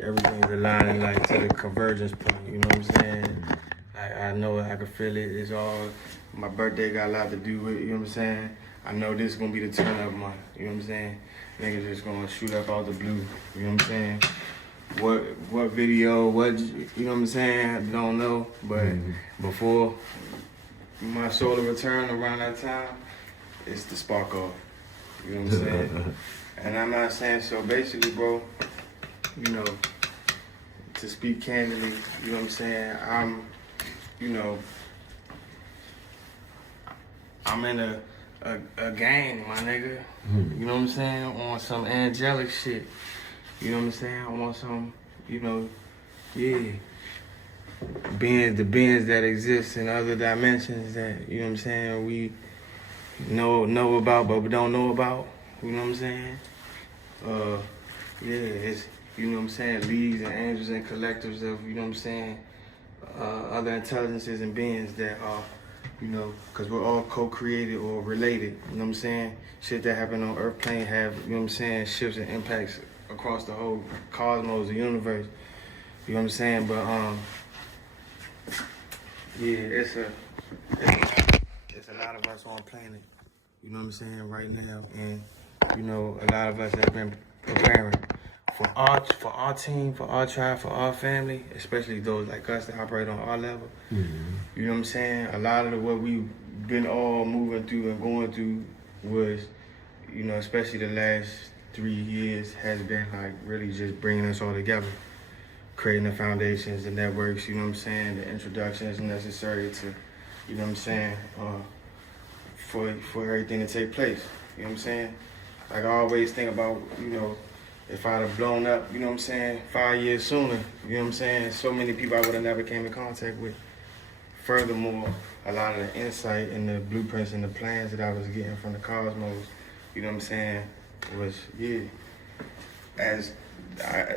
everything's aligning like to the convergence point, you know what I'm saying? I know I can feel it. It's all, my birthday got a lot to do with it, you know what I'm saying? I know this is gonna be the turn up month, you know what I'm saying? Niggas just gonna shoot up out the blue, you know what I'm saying? What video, what, you know what I'm saying? I don't know, but before my solar return around that time, it's the spark off, you know what I'm saying? And I'm not saying, so basically, bro, you know, to speak candidly, you know what I'm saying? I'm in a gang, my nigga. You know what I'm saying? On some angelic shit. You know what I'm saying? I want some, you know, yeah. The beings that exist in other dimensions that, you know what I'm saying, we know about but we don't know about. You know what I'm saying? Yeah, it's, you know what I'm saying, leads and angels and collectives of, you know what I'm saying, other intelligences and beings that are, you know, because we're all co-created or related, you know what I'm saying? Shit that happened on Earth plane have, you know what I'm saying, shifts and impacts across the whole cosmos, the universe, you know what I'm saying? But, yeah, it's a lot of us on planet, you know what I'm saying, right now, and, you know, a lot of us have been preparing for our team, for our tribe, for our family, especially those like us that operate on our level. You know what I'm saying? A lot of what we've been all moving through and going through was, you know, especially the last 3 years has been like really just bringing us all together, creating the foundations, the networks, you know what I'm saying, the introductions necessary to, you know what I'm saying, for everything to take place, you know what I'm saying? Like I always think about, you know, if I'd have blown up, you know what I'm saying, 5 years sooner, you know what I'm saying, so many people I would have never came in contact with. Furthermore, a lot of the insight and the blueprints and the plans that I was getting from the cosmos, you know what I'm saying, was, yeah,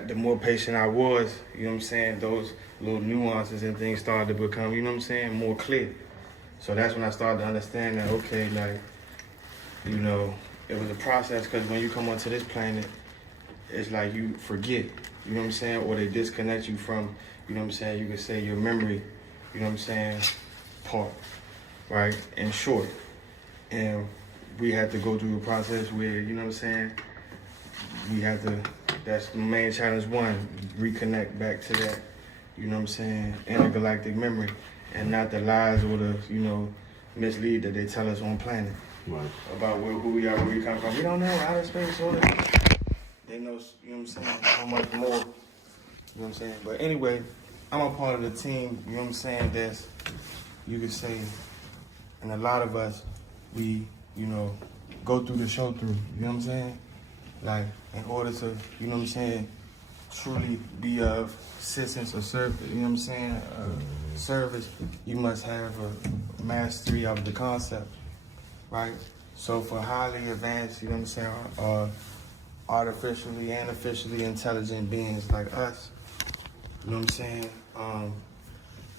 the more patient I was, you know what I'm saying, those little nuances and things started to become, you know what I'm saying, more clear. So that's when I started to understand that, okay, like, you know, it was a process because when you come onto this planet, it's like you forget, you know what I'm saying, or they disconnect you from, you know what I'm saying, you could say your memory, you know what I'm saying, part, right, in short. And we had to go through a process where, you know what I'm saying, we had to, that's the main challenge one, reconnect back to that, you know what I'm saying, intergalactic memory, and not the lies or the, you know, mislead that they tell us on planet. Right. About who we are, where we come from. We don't know outer space or they know, you know what I'm saying, how much more, you know what I'm saying. But anyway, I'm a part of the team, you know what I'm saying, that's, you could say, and a lot of us, we, you know, go through the show through, you know what I'm saying? Like, in order to, you know what I'm saying, truly be of assistance or service, you know what I'm saying, service, you must have a mastery of the concept, right? So for highly advanced, you know what I'm saying, artificially and officially intelligent beings like us, you know what I'm saying,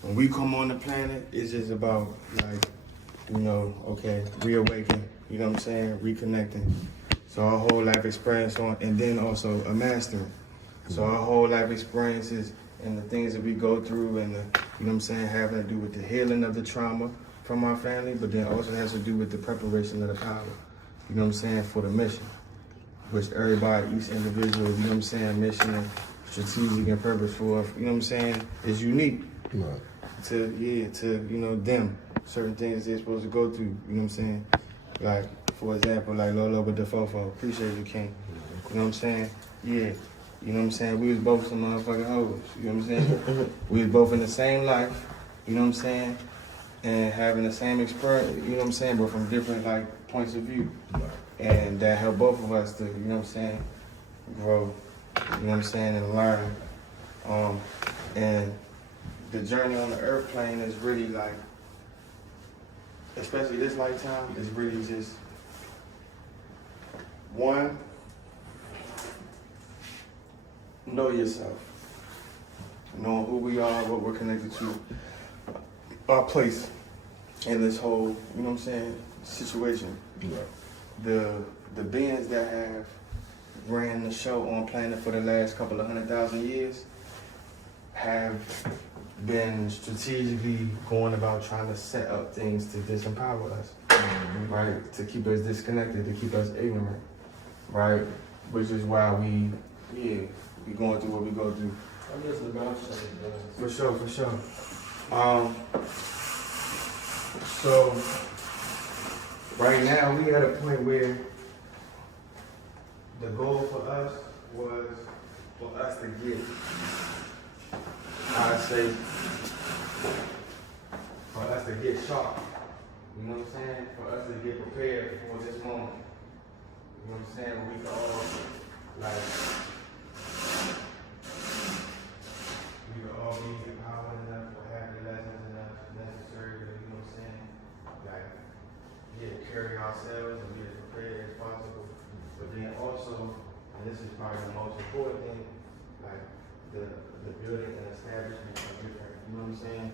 when we come on the planet, it's just about, like, you know, okay, reawaken, you know what I'm saying, reconnecting. So our whole life experience and then also a mastering. So our whole life experiences and the things that we go through and the, you know what I'm saying, having to do with the healing of the trauma from our family, but then also has to do with the preparation of the power, you know what I'm saying, for the mission, which everybody, each individual, you know what I'm saying, mission and strategic and purposeful, you know what I'm saying, is unique. Right. To, you know, them, certain things they're supposed to go through, you know what I'm saying? Like, for example, like Lolo with the Fofo, appreciate you, King. You know what I'm saying? Yeah. You know what I'm saying? We was both some motherfucking hoes, you know what I'm saying? We was both in the same life, you know what I'm saying? And having the same experience, you know what I'm saying, but from different, like, points of view. And that helped both of us to, you know what I'm saying, grow, you know what I'm saying, and learn. And the journey on the Earth plane is really like, especially this lifetime, is really just, one, know yourself. Knowing who we are, what we're connected to, our place in this whole, you know what I'm saying, situation. Yeah. The beings that have ran the show on planet for the last couple of 100,000 years have been strategically going about trying to set up things to disempower us, right? To keep us disconnected, to keep us ignorant, right? Which is why we going through what we go through. I'm just about to say For sure, for sure. So right now we at a point where the goal for us was for us to get, I'd say, for us to get sharp. You know what I'm saying? For us to get prepared for this moment. You know what I'm saying? We can all be empowered enough or have the lessons enough necessary to, you know what I'm saying? Like, carry ourselves and be as prepared as possible. But then also, and this is probably the most important thing, like the building and establishment are different. You know what I'm saying?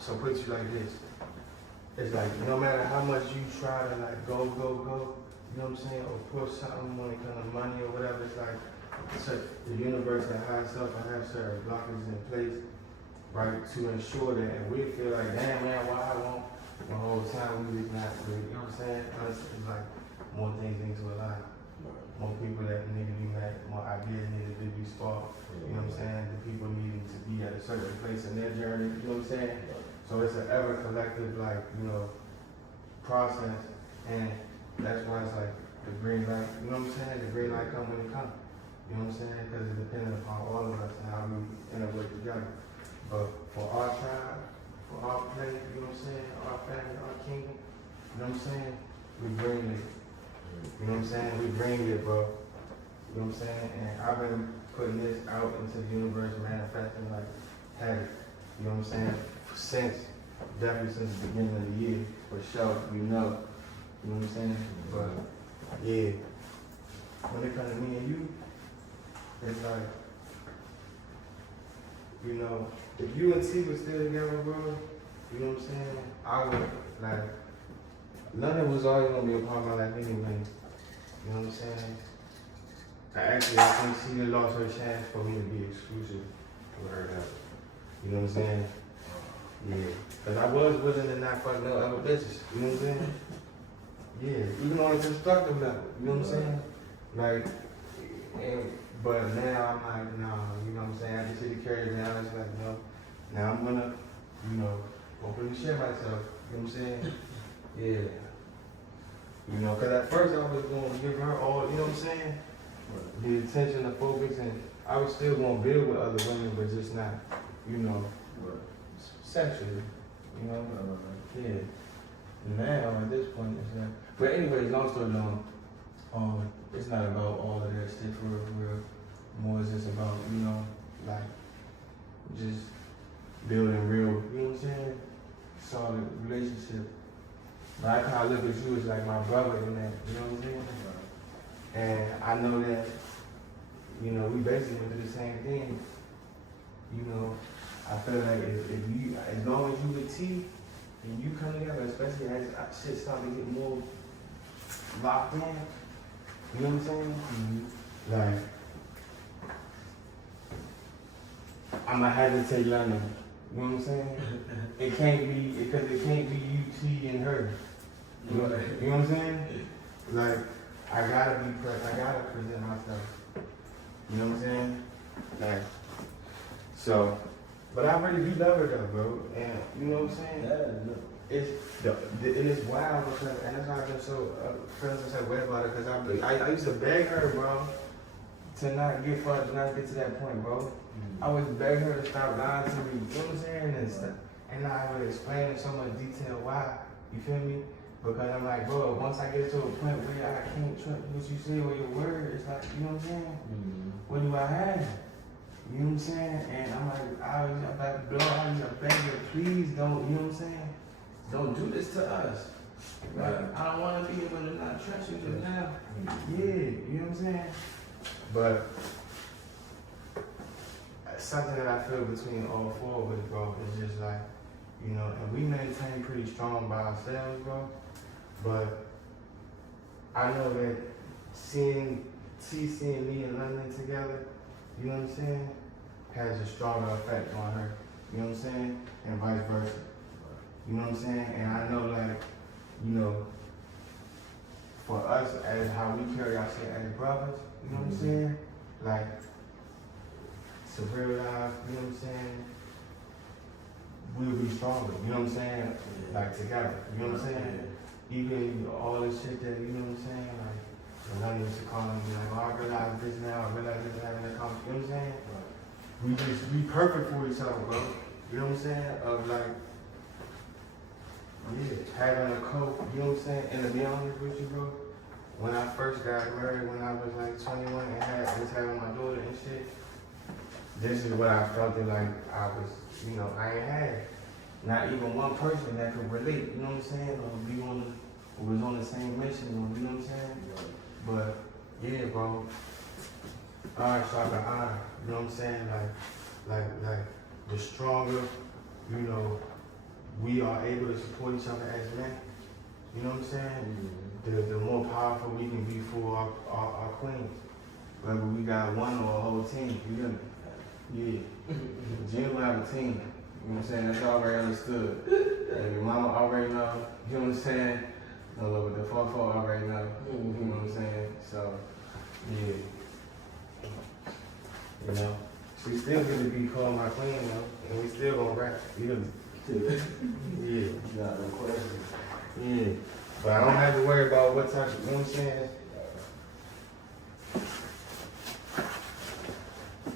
So put you like this. It's like no matter how much you try to like go, you know what I'm saying, or push something when it comes to money or whatever, it's like the universe and high self will have certain blockers in place, right, to ensure that, and we feel like, damn man, why I won't the whole time we just not really, you know what I'm saying? It's like more things need to align. More people that need to be met, more ideas need to be sparked, you know what I'm saying? The people needing to be at a certain place in their journey, you know what I'm saying? So it's an ever collective, like, you know, process, and that's why it's like the green light, you know what I'm saying? The green light come when it comes, you know what I'm saying? Because it's dependent upon all of us and how we integrate together. But for our tribe, for our place, you know what I'm saying? Our family, our kingdom, you know what I'm saying? We bring it. You know what I'm saying? We bring it, bro. You know what I'm saying? And I've been putting this out into the universe, manifesting like, hey, you know what I'm saying? Definitely since the beginning of the year, for sure, you know. You know what I'm saying? But, yeah. When it comes to me and you, it's like, you know, if you and T were still together, bro, you know what I'm saying? I would, like, London was always gonna be a part of my life anyway. You know what I'm saying? I think she had lost her chance for me to be exclusive with her now. You know what I'm saying? Yeah. Cause I was willing to not fuck no other bitches. You know what I'm saying? Yeah. Even on a constructive level. You know what I'm saying? Like, but now I'm like, no, you know what I'm saying? I just see the carriage now. It's like, no. Now I'm gonna, you know, openly share myself. You know what I'm saying? Yeah. You know, because at first I was going to give her all, you know what I'm saying? The attention, the focus, and I was still going to build with other women, but just not, you know, sexually, you know? Yeah. Now, at this point, it's not. But anyways, long story long, it's not about all of that shit for real. More it's just about, you know, like, just building real, you know what I'm saying? Solid relationship. But I kind of look at you as like my brother in that, you know what I'm saying? And I know that, you know, we basically went through the same thing. You know, I feel like if you, as long as you with T, and you come together, especially as shit start to get more locked in, you know what I'm saying? Mm-hmm. Like, I'm gonna have to take London. You know what I'm saying? It can't be, because it can't be you, T, and her. You know what I'm saying? Like, I gotta present myself. You know what I'm saying? Like, so, but I really do love her though, bro. And you know what I'm saying? Yeah, it's wild because, and that's why I've been so wet about it, because I used to beg her, bro, to not get fucked, not get to that point, bro. I would beg her to stop lying to me, you know what I'm saying? And I would explain in so much detail why, you feel me? Because I'm like, bro, once I get to a point where I can't trust what you say or your word, it's like, you know what I'm saying? Mm-hmm. What do I have? You know what I'm saying? And I'm like, I'm about to blow out, I'm begging you, please don't, you know what I'm saying? Don't do this to us. Like, I don't want to be able to not trust you just now. Yeah, you know what I'm saying? But something that I feel between all four of us, bro, is just like, you know, and we maintain pretty strong by ourselves, bro. But I know that seeing T seeing me and London together, you know what I'm saying, has a stronger effect on her. You know what I'm saying? And vice versa. You know what I'm saying? And I know, like, you know, for us, as how we carry ourselves as brothers, you know what I'm saying? Like, to realize, you know what I'm saying? We'll be stronger, you know what I'm saying? Like, together, you know what I'm saying? Even all this shit that, you know what I'm saying? Like, when I used to call me, like, oh, I realize this now, I realize this now, you know what I'm saying? We just be perfect for each other, bro. You know what I'm saying? Of like, yeah, having a coat, you know what I'm saying? And to be honest with you, bro, when I first got married, when I was like 21 and was having my daughter and shit, this is what I felt like I was, you know, I ain't had not even one person that could relate, you know what I'm saying? Or be on, or was on the same mission, you know what I'm saying? But yeah, bro, eye shot to eye, you know what I'm saying? Like the stronger, you know, we are able to support each other as men. You know what I'm saying? The more powerful we can be for our queens. Whether we got one or a whole team, you hear me? Yeah. Jim will have a team. You know what I'm saying? That's already understood. And your mama already know, you know what I'm saying? No, but the 4-4 already know. You know what I'm saying? So, yeah. You know? We still get to be called my queen, you know? And we still gonna rap. You know? Yeah. Not no question. Yeah. But I don't have to worry about what type of, you know what I'm saying?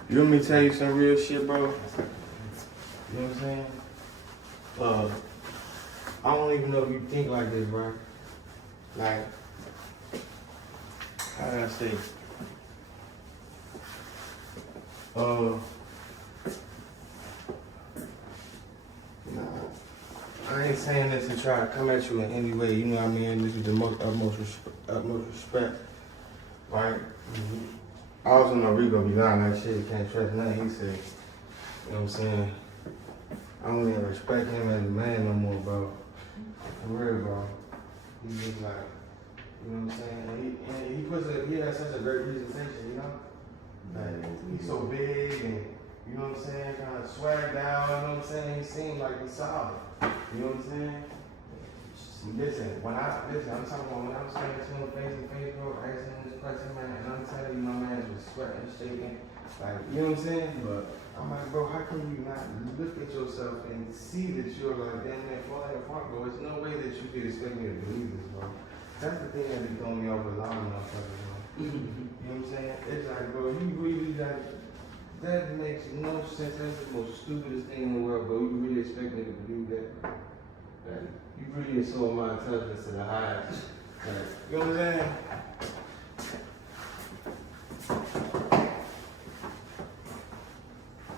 You want me to tell you some real shit, bro? You know what I'm saying? I don't even know if you think like this, bro. Like, how do I say? I ain't saying this to try to come at you in any way, you know what I mean? This is the utmost respect, right? I was on the Rico be lying that shit, you can't trust nothing he said. You know what I'm saying? I don't even respect him as a man no more, bro. For real, bro. He just like, you know what I'm saying? And he has such a great presentation, you know? Like, he's so big and, you know what I'm saying, kind of swagged out, you know what I'm saying? He seemed like he's solid. You know what I'm saying? Listen, I'm talking about when I was standing to him face to face, bro, asking him this question, man, and I'm telling you, my man was sweating, shaking, like, you know what I'm saying? But I'm like, bro, how can you not look at yourself and see that you're like, damn man, falling apart, bro? There's no way that you could expect me to believe this, bro. That's the thing that be throwing me over the line, motherfucker, bro. You know what I'm saying? It's like, bro, you really like, that makes no sense. That's the most stupidest thing in the world, bro. You really expect me to believe that? Like, you really assault my intelligence to the highest. Like, you know what I'm saying?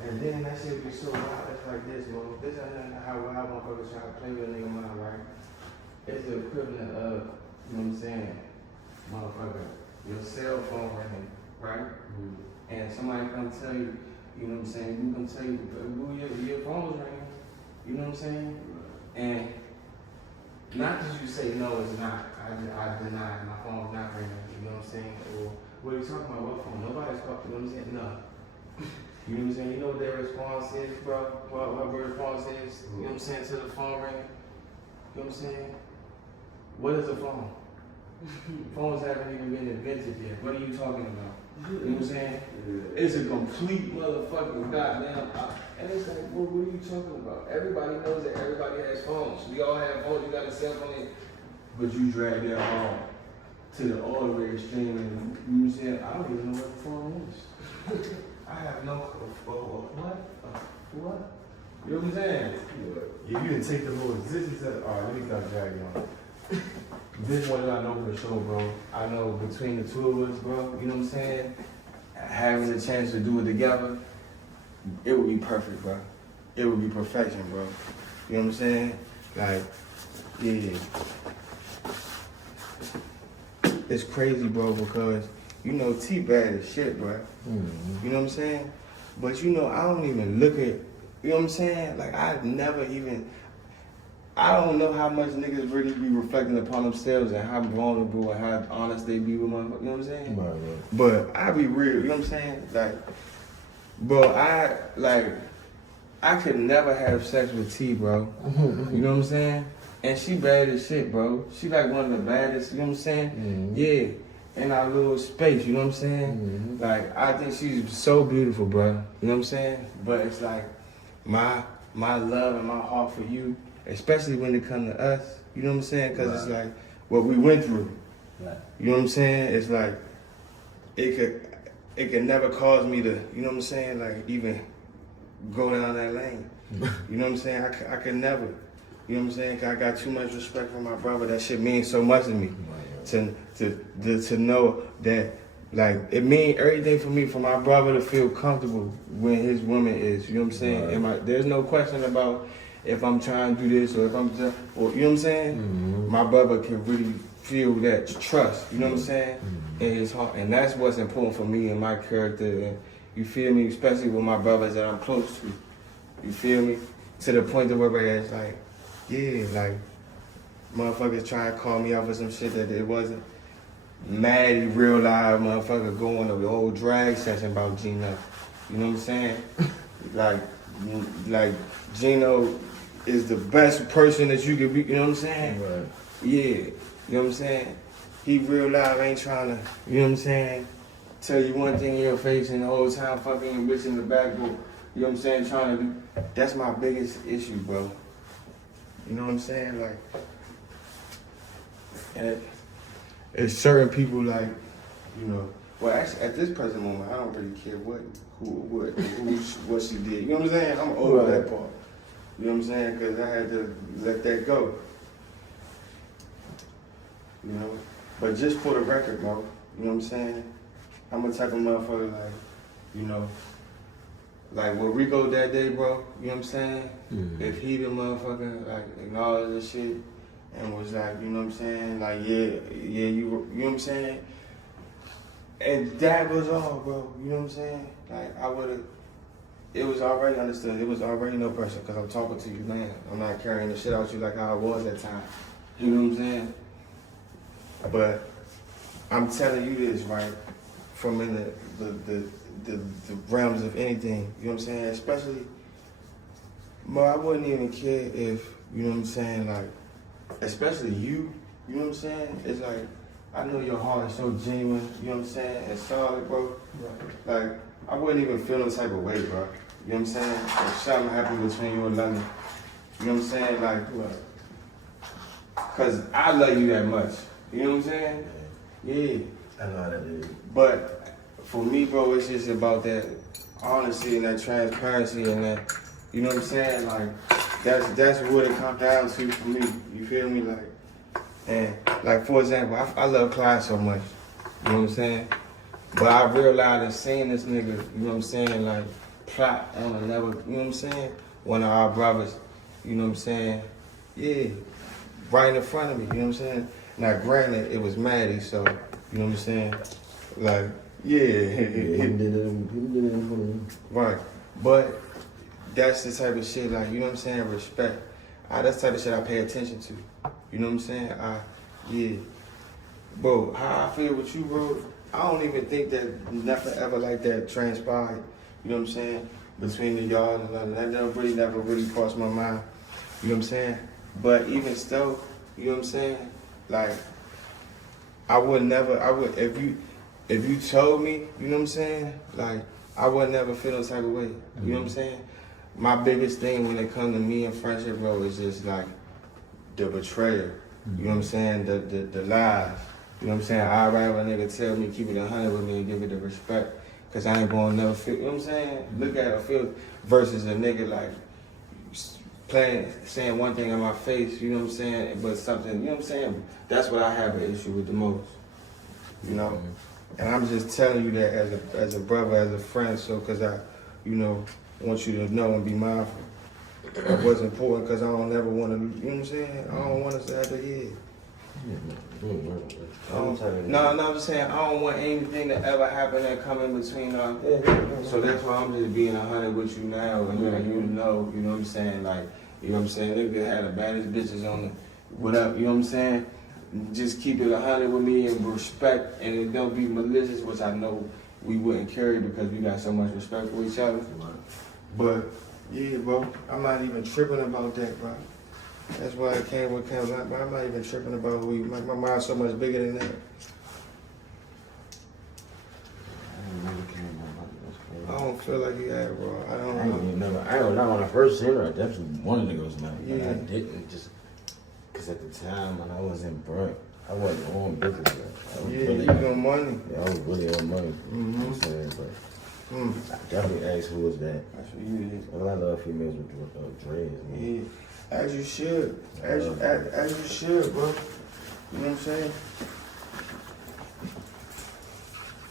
And then that shit be so wild. It's like this, bro. This ain't how motherfuckers try to play with a nigga mind, right? It's the equivalent of, you know what I'm saying, motherfucker, your cell phone ringing, right? And somebody come tell you, you know what I'm saying, who come tell you, your phone's ringing, you know what I'm saying? And not that you say, no, it's not, I deny, my phone's not ringing, you know what I'm saying? Or, what are you talking about, what phone? Nobody's talking, you know what I'm saying? No. You know what I'm saying? You know what their response is, bro? What their response is, you know what I'm saying, to the phone ringing? You know what I'm saying? What is a phone? Phones haven't even been invented yet. What are you talking about? You know what I'm saying? It's a complete motherfucking goddamn. And it's like, well, what are you talking about? Everybody knows that everybody has phones. We all have phones. You got a cell phone. But you drag that phone to the all the way extreme. And you know what I'm saying? I don't even know what the phone is. I have no what? What? You know what I'm saying? Yeah, you didn't take the little existence of, all right, let me start dragging on. This one I know for sure, bro. I know between the two of us, bro, you know what I'm saying? Having the chance to do it together, it would be perfect, bro. It would be perfection, bro. You know what I'm saying? Like, yeah. It's crazy, bro, because, you know, T bad as shit, bro. You know what I'm saying? But, you know, I don't even look at, you know what I'm saying? Like, I've never even, I don't know how much niggas really be reflecting upon themselves and how vulnerable and how honest they be with motherfuckers, you know what I'm saying? Right. But I be real, you know what I'm saying? Like, bro, I could never have sex with T, bro. You know what I'm saying? And she bad as shit, bro. She like one of the baddest, you know what I'm saying? Mm-hmm. Yeah, in our little space, you know what I'm saying? Mm-hmm. Like, I think she's so beautiful, bro. You know what I'm saying? But it's like, my love and my heart for you, especially when it comes to us, you know what I'm saying? Because it's like what we went through. Right. You know what I'm saying? It's like it could never cause me to, you know what I'm saying? Like even go down that lane. You know what I'm saying? I could never. You know what I'm saying? 'Cause I got too much respect for my brother. That shit means so much to me. To know that. Like, it means everything for me, for my brother to feel comfortable when his woman is, you know what I'm saying? Right. There's no question about if I'm trying to do this or if I'm just, or, you know what I'm saying? Mm-hmm. My brother can really feel that trust, you know what I'm saying? In his heart. And that's what's important for me and my character. And you feel me? Especially with my brothers that I'm close to. You feel me? To the point to where it's like, yeah, like, motherfuckers try to call me out for some shit that it wasn't. Maddie, real live motherfucker going to the old drag session about Gino. You know what I'm saying? like Gino is the best person that you could be, you know what I'm saying? Right. Yeah, you know what I'm saying? He real live ain't trying to, you know what I'm saying? Tell you one thing in your face and the whole time fucking your bitch in the back door. You know what I'm saying? Trying to do, that's my biggest issue, bro. You know what I'm saying? Like, and it's certain people like, you know, well actually at this present moment I don't really care what she did. You know what I'm saying? I'm over that part. You know what I'm saying? Because I had to let that go. You know? But just for the record, bro, you know what I'm saying? I'm a type of motherfucker like, you know, like with Rico that day, bro, you know what I'm saying? Mm-hmm. If he the motherfucker, like, acknowledged this shit, and was like, you know what I'm saying? Like, yeah, you know what I'm saying? And that was all, bro. You know what I'm saying? Like, it was already understood. It was already no pressure because I'm talking to you, man. I'm not carrying the shit out you like how I was that time. You know what I'm saying? But I'm telling you this, right? From in the realms of anything. You know what I'm saying? Especially, bro, I wouldn't even care if, you know what I'm saying, like, especially you know what I'm saying? It's like, I know your heart is so genuine, you know what I'm saying, and solid, bro. Right. Like, I wouldn't even feel no type of way, bro. You know what I'm saying? If something happened between you and London, you know what I'm saying? Like, cause I love you that much. You know what I'm saying? Yeah. I know how that is. But for me, bro, it's just about that honesty and that transparency and that, you know what I'm saying? Like, that's what it comes down to for me. You feel me? Like, and like for example, I love Clyde so much. You know what I'm saying? But I realized in seeing this nigga, you know what I'm saying, like plot on another, you know what I'm saying? One of our brothers, you know what I'm saying? Yeah, right in front of me, you know what I'm saying? Now granted, it was Maddie, so you know what I'm saying? Like, yeah, He did it in front of me. Right, but that's the type of shit, like, you know what I'm saying, respect. That's the type of shit I pay attention to. You know what I'm saying? Yeah. Bro, how I feel with you, bro, I don't even think that nothing ever like that transpired. You know what I'm saying? Between the y'all and that never really crossed my mind. You know what I'm saying? But even still, you know what I'm saying? Like, if you told me, you know what I'm saying? Like, I would never feel no type of way. You know what I'm saying? My biggest thing when it comes to me and friendship, bro, is just like the betrayal. You know what I'm saying? The lies. You know what I'm saying? I'd rather a nigga tell me, keep it 100 with me and give it the respect. Cause I ain't gonna never feel, you know what I'm saying? Look at it, feel, versus a nigga like saying one thing in my face, you know what I'm saying? But something, you know what I'm saying? That's what I have an issue with the most. You know? And I'm just telling you that as a brother, as a friend, so cause I, you know, want you to know and be mindful of what's important, cause I don't ever want to, you know what I'm saying? I don't want to say that, yeah. No, I'm just saying, I don't want anything to ever happen that come in between us. So that's why I'm just being 100 with you now and letting you know what I'm saying? Like, You know what I'm saying? They could have the baddest bitches on the whatever. You know what I'm saying? Just keep it 100 with me and respect, and it don't be malicious, which I know we wouldn't carry because we got so much respect for each other. But yeah, bro, I'm not even tripping about that, bro. That's why I came with Cam. I'm not even tripping about who you. My mind's so much bigger than that. I don't feel like you had, bro. I don't know. I don't know. When I first seen her, I definitely wanted to go smack. Yeah. But I didn't just because at the time when I was in Brunt, I wasn't on business. Yeah, really, you on money. Yeah, I was really on money. Mm-hmm. You know what I'm saying? But I definitely asked who was that. That's what you did. Well, I love females with dreads. Man. Yeah, as you should. As you should, bro. You know what I'm saying?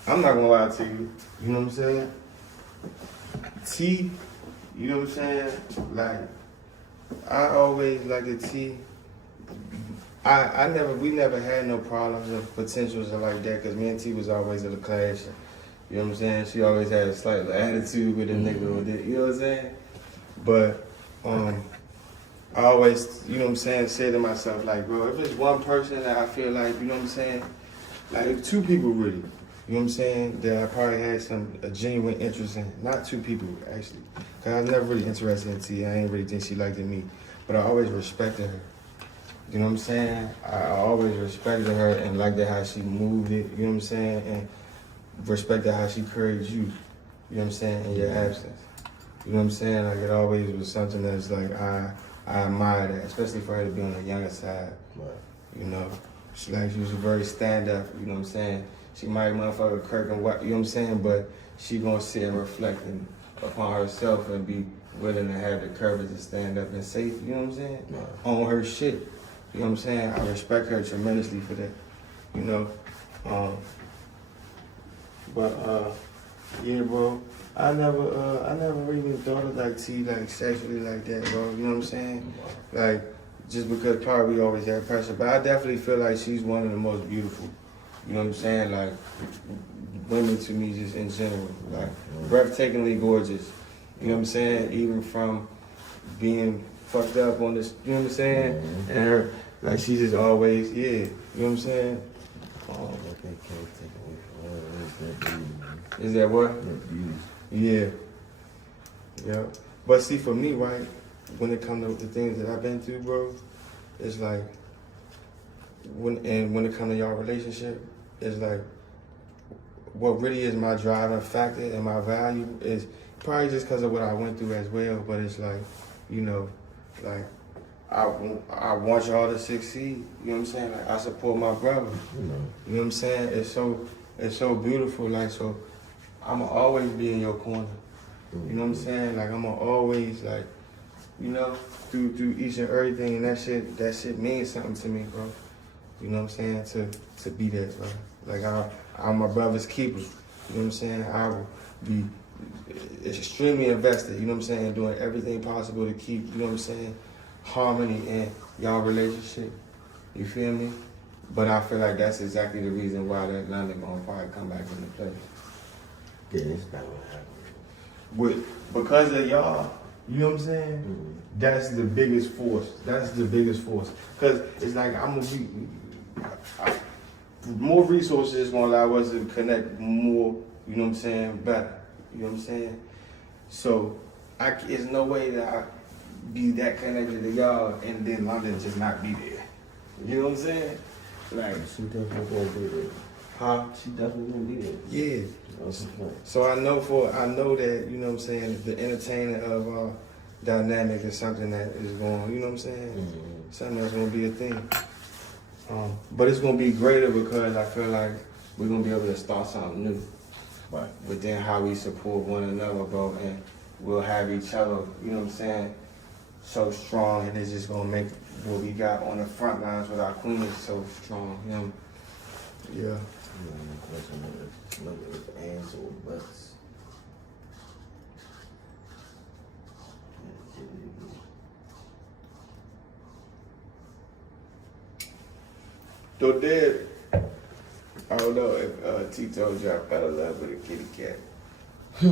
I'm not gonna lie to you. You know what I'm saying? T, you know what I'm saying? Like, I always like a T. We never had no problems or potentials or like that, cause me and T was always in the clash. You know what I'm saying? She always had a slight attitude with a nigga with it. You know what I'm saying? But I always, you know what I'm saying, say to myself, like, bro, if it's one person that I feel like, you know what I'm saying, like if two people really, you know what I'm saying, that I probably had a genuine interest in. Not two people, actually. Cause I was never really interested in T. I ain't really think she liked me. But I always respected her. You know what I'm saying? I always respected her and liked how she moved it, you know what I'm saying? And respected how she carried you, you know what I'm saying, in your absence. You know what I'm saying? Like, it always was something that's like, I admire that, especially for her to be on the younger side. Right. You know? She was very stand-up, you know what I'm saying? She might motherfucker Kirk and what, you know what I'm saying? But she gonna sit and reflect upon herself and be willing to have the courage to stand up and say, you know what I'm saying? Right. On her shit. You know what I'm saying? I respect her tremendously for that. You know? Yeah, bro. I never even thought of like T like sexually like that, bro. You know what I'm saying? Like, just because probably we always had pressure. But I definitely feel like she's one of the most beautiful. You know what I'm saying? Like, women to me just in general. Like, breathtakingly gorgeous. You know what I'm saying? Even from being fucked up on this, you know what I'm saying? And her, like, she's just always, yeah. You know what I'm saying? They can't take away from her. Is that what? Yeah. Yeah. But see, for me, right, when it comes to the things that I've been through, bro, it's like, when it comes to y'all relationship, it's like, what really is my driving factor and my value is probably just because of what I went through as well, but it's like, you know, like, I want y'all to succeed. You know what I'm saying? Like, I support my brother. You know what I'm saying? It's so beautiful. Like, so I'ma always be in your corner. You know what I'm saying? Like, I'ma always, like, you know, through each and everything. And that shit means something to me, bro. You know what I'm saying? To be there, bro. Like, I'm my brother's keeper. You know what I'm saying? I will be extremely invested, you know what I'm saying, doing everything possible to keep, you know what I'm saying, harmony in y'all relationship. You feel me? But I feel like that's exactly the reason why that London gonna probably come back into play. Yeah, it's not gonna happen. Because of y'all, you know what I'm saying? Mm-hmm. That's the biggest force. That's the biggest force. Because it's like more resources is gonna allow us to connect more, you know what I'm saying, better. You know what I'm saying? So, there's no way that I be that connected to y'all and then London just not be there. You know what I'm saying? Like, She definitely gonna be there. huh? She definitely gonna be there. Yeah. That's the point. So I know that, you know what I'm saying, the entertainment of dynamic is something that is going, you know what I'm saying? Mm-hmm. Something that's gonna be a thing. But it's gonna be greater because I feel like we're gonna be able to start something new. Right. But then how we support one another, bro, and we'll have each other, you know what I'm saying, so strong, and it's just gonna make what we got on the front lines with our queen so strong, you know? Yeah. You know, the question is, look at ands or buts. So Dad, I don't know if T told you I fell in love with a kitty cat. She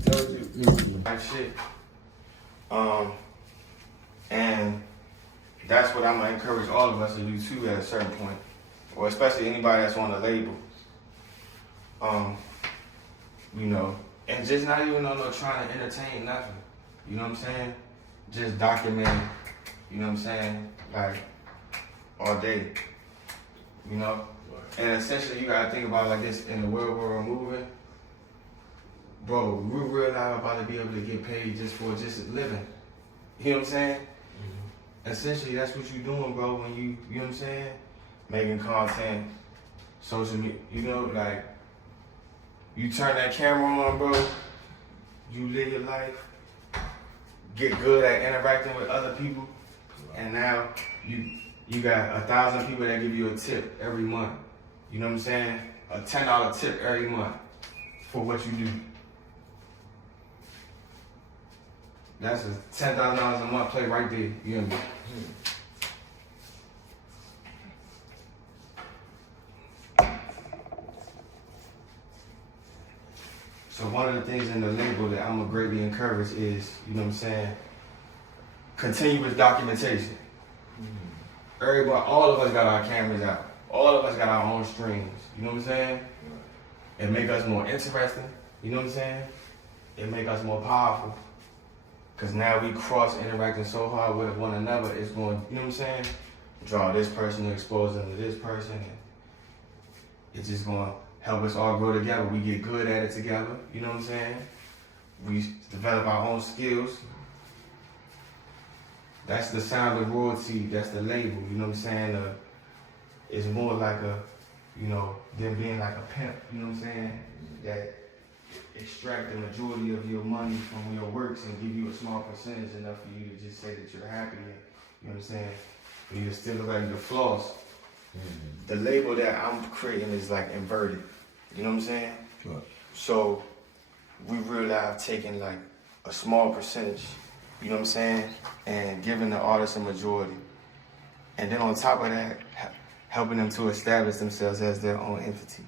told you? Mm-hmm. Like shit. And that's what I'm gonna encourage all of us to do too at a certain point, or especially anybody that's on the label. You know, and just not even on no trying to entertain nothing. You know what I'm saying? Just documenting. You know what I'm saying? Like all day. You know, and essentially you gotta think about it like this: in the world where we're moving, bro, we're really not about to be able to get paid just for just living. You know what I'm saying? Essentially, that's what you're doing, bro, when you know what I'm saying? Making content, social media, you know, like, you turn that camera on, bro, you live your life, get good at interacting with other people, and now you got 1,000 people that give you a tip every month. You know what I'm saying? A $10 tip every month for what you do. That's a $10,000 a month play right there. You know what I mean? So one of the things in the label that I'm gonna greatly encourage is, you know what I'm saying, continuous documentation. Everybody, all of us got our cameras out. All of us got our own streams. You know what I'm saying? It make us more interesting. You know what I'm saying? It make us more powerful. Cause now we cross interacting so hard with one another, it's going, you know what I'm saying? Draw this person, expose them to this person, and it's just gonna help us all grow together. We get good at it together, you know what I'm saying? We develop our own skills. That's the sound of royalty, that's the label, you know what I'm saying? It's more like a, you know, them being like a pimp, you know what I'm saying? That extract the majority of your money from your works and give you a small percentage enough for you to just say that you're happy, and, you know what I'm saying? But you still look like the flaws. The label that I'm creating is like inverted, you know what I'm saying? Right. So we really have taken like a small percentage, you know what I'm saying? And giving the artist a majority. And then on top of that, helping them to establish themselves as their own entity.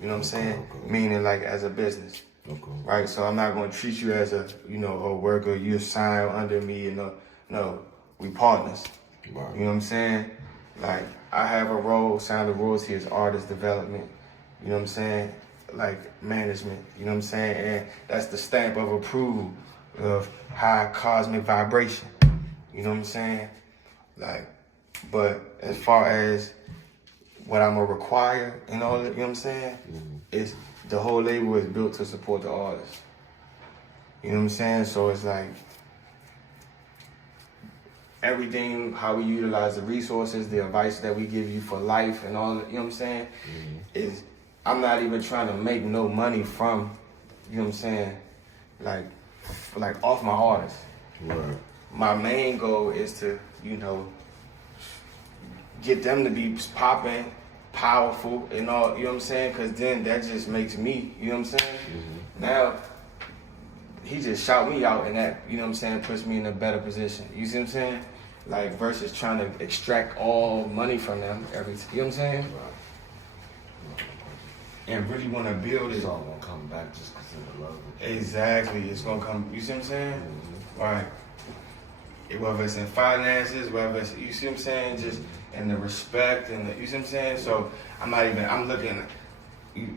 You know what I'm saying? Okay. Meaning like as a business. Okay. Right? So I'm not gonna treat you as a, you know, a worker, you sign under me, and no, we partners. Right. You know what I'm saying? Like I have a role, Sound of Royalty is artist development, you know what I'm saying? Like management, you know what I'm saying? And that's the stamp of approval of high cosmic vibration. You know what I'm saying? Like, but as far as what I'm gonna require and all that, you know what I'm saying? It's the whole label is built to support the artist. You know what I'm saying? So it's like everything, how we utilize the resources, the advice that we give you for life and all that, you know what I'm saying? Is I'm not even trying to make no money from, you know what I'm saying, like off my artists. Right. My main goal is to, you know, get them to be popping, powerful, and all, you know what I'm saying? Because then that just makes me, you know what I'm saying? Now, he just shout me out, and that, you know what I'm saying, puts me in a better position. You see what I'm saying? Like, versus trying to extract all money from them every, you know what I'm saying? And really want to build it. It's all gonna come back just because of the love. Exactly, it's gonna come, you see what I'm saying? Right. Whether it's in finances, whether it's, you see what I'm saying, just in the respect and the, you see what I'm saying? So I'm looking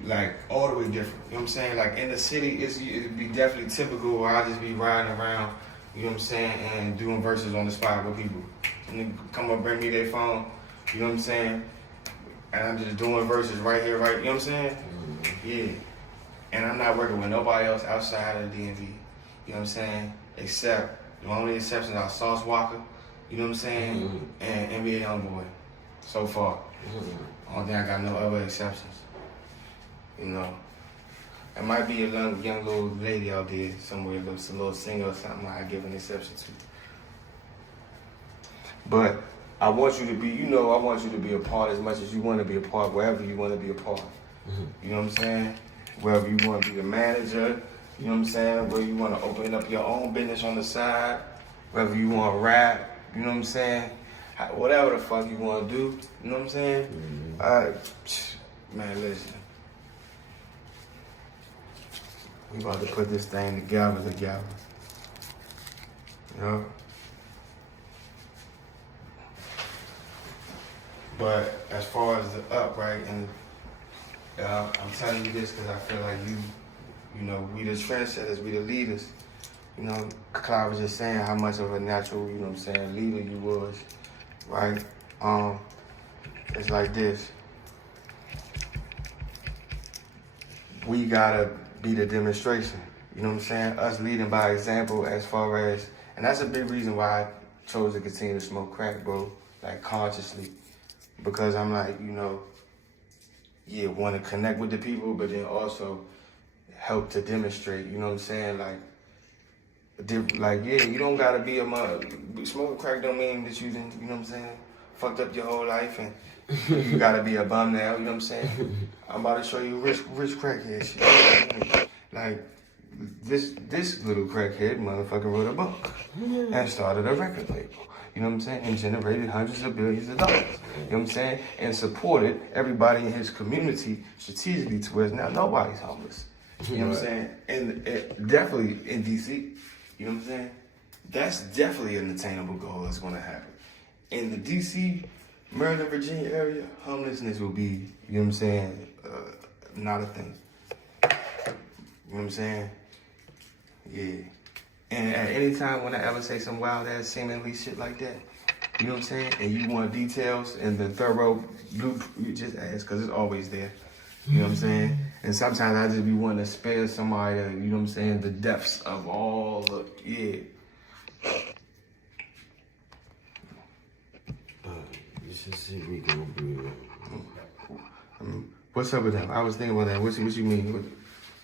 like all the way different. You know what I'm saying? Like in the city, it'd be definitely typical where I'll just be riding around, you know what I'm saying, and doing verses on the spot with people. And they come up, bring me their phone, you know what I'm saying? And I'm just doing verses right here, right, you know what I'm saying? Yeah. And I'm not working with nobody else outside of the DMV, you know what I'm saying? Except, the only exceptions are Sauce Walker, you know what I'm saying, and NBA Youngboy, so far. I don't think I got no other exceptions, you know. It might be a young little lady out there somewhere, a little singer or something I give an exception to. But I want you to be, you know, I want you to be a part as much as you want to be a part, wherever you want to be a part. You know what I'm saying? Wherever you want to be the manager, you know what I'm saying? Whether you want to open up your own business on the side, whether you want to rap, you know what I'm saying? Whatever the fuck you want to do, you know what I'm saying? Man, listen. We about to put this thing together. You know? But as far as the up, right, and I'm telling you this because I feel like you know, we the trendsetters, we the leaders. You know, Clyde was just saying how much of a natural, you know what I'm saying, leader you was, right? It's like this. We gotta be the demonstration. You know what I'm saying? Us leading by example as far as, and that's a big reason why I chose to continue to smoke crack, bro, like consciously. Because I'm like, you know, yeah, want to connect with the people, but then also help to demonstrate, you know what I'm saying? Like, yeah, you don't gotta be a mother. Smoking crack don't mean that you didn't, you know what I'm saying? Fucked up your whole life and you gotta be a bum now, you know what I'm saying? I'm about to show you rich crackhead shit. Like, this little crackhead motherfucker wrote a book and started a record label. You know what I'm saying? And generated hundreds of billions of dollars. You know what I'm saying? And supported everybody in his community strategically to where now nobody's homeless. You know what I'm saying? And definitely in DC. You know what I'm saying? That's definitely an attainable goal that's gonna happen. In the DC, Maryland, Virginia area, homelessness will be, you know what I'm saying, not a thing. You know what I'm saying? Yeah. And at any time when I ever say some wild ass seemingly shit like that, you know what I'm saying? And you want details and the thorough blueprint, you just ask, cause it's always there. You know what I'm saying? And sometimes I just be wanting to spare somebody, you know what I'm saying, the depths of all the, yeah. You should see Rico breathe. What's up with that? I was thinking about that. What you mean?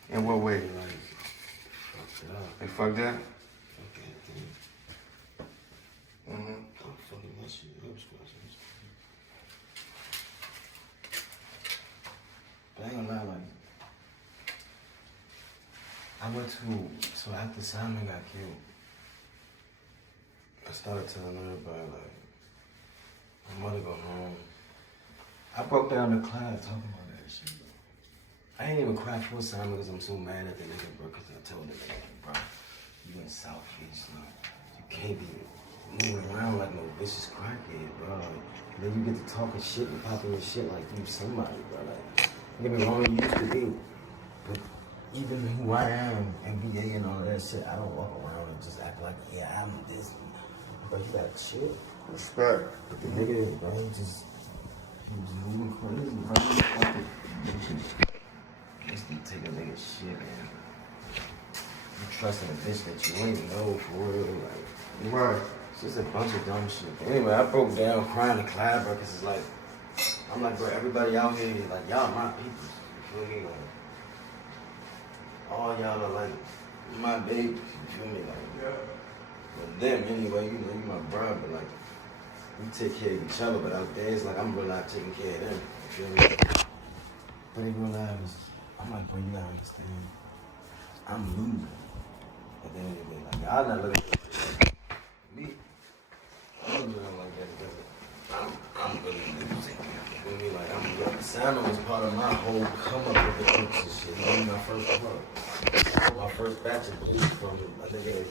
In what way? They fucked up? But I ain't gonna lie, like, I went to, so after Simon got killed, I started telling everybody, like, I'm gonna go home. I broke down the class talking about that shit. I ain't even cry for Simon because I'm so mad at the nigga, bro, because I told the nigga, bro, you in Southeast, you can't be moving around like no vicious crackhead, bro. Like, then you get to talking shit and popping your shit like you somebody, bro. Like, don't get me wrong, you used to be. But even who I am, NBA and all that shit, I don't walk around and just act like, yeah, I'm this. But you got shit. Respect. But the nigga, bro, he was moving crazy, bro. Just to take a nigga shit, man. You trusting a bitch that you ain't know for real, like. Right. It's just a bunch of dumb shit. But anyway, I broke down crying to Clyde, bro, because it's like, I'm like, bro, everybody out here, like, y'all my people. You feel me? Like, all y'all are like my babies. You feel me? Like, yeah. But them, anyway, you know, you my brother, but like, we take care of each other, but out there, it's like, I'm really not taking care of them. You feel me? But in real life, I'm like, bro, you gotta understand, I'm losing. At the end of the day, like, y'all not looking at me. I'm looking like that because I'm really losing. You feel me? Like, Simon was part of my whole come up with the books and shit. That was my first part. My first batch of books from, I think, every